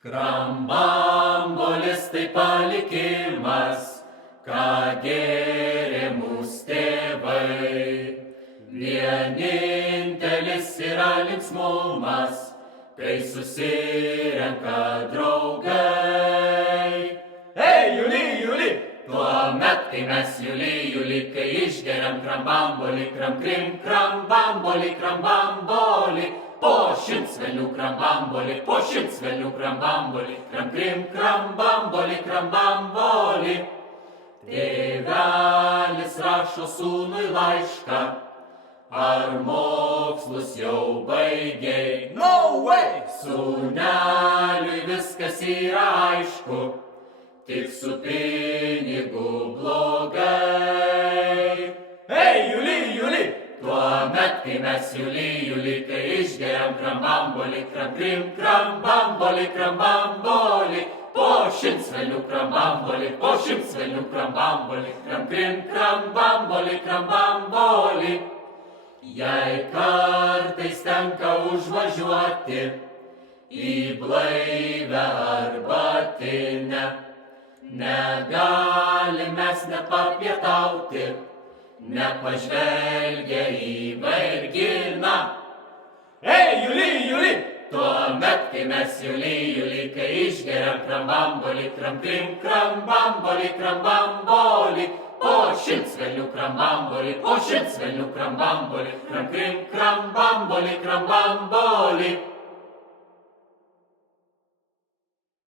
Krambambolis tai palikimas, ką gėrė mūsų tėvai. Vienintelis yra linksmumas, kai susirenka draugai. Ei, Juli, Juli! Tuomet, kai mes Juli, kai išgeriam krambambolį, krim, krambambolį, po 100 velnių krambambolį, po 100 velnių krambambolį, krim, krambambolį. Tėvelis rašo sūnui laišką, ar mokslus jau baigei? No way! Sūneliui viskas yra aišku, tik su pinigu blogai. Ei, Juli, Juli! Tuomet, kai mes Juli, kai išgeriam krambambolį, krim, krambambolį, po 100 velnių krambambolį, po 100 velnių krambambolį, krim, krambambolį. Jei kartais tenka užvažiuoti į blaivę arbatinę, negalim mes nepapietauti, nepažvelgę į merginą. Ei, Juli, Juli! Tuomet, kai mes Juli, kai išgeriam krambambolį, krim, krambambolį, po 100 velnių krambambolį, po 100 velnių krambambolį, krim, krambambolį.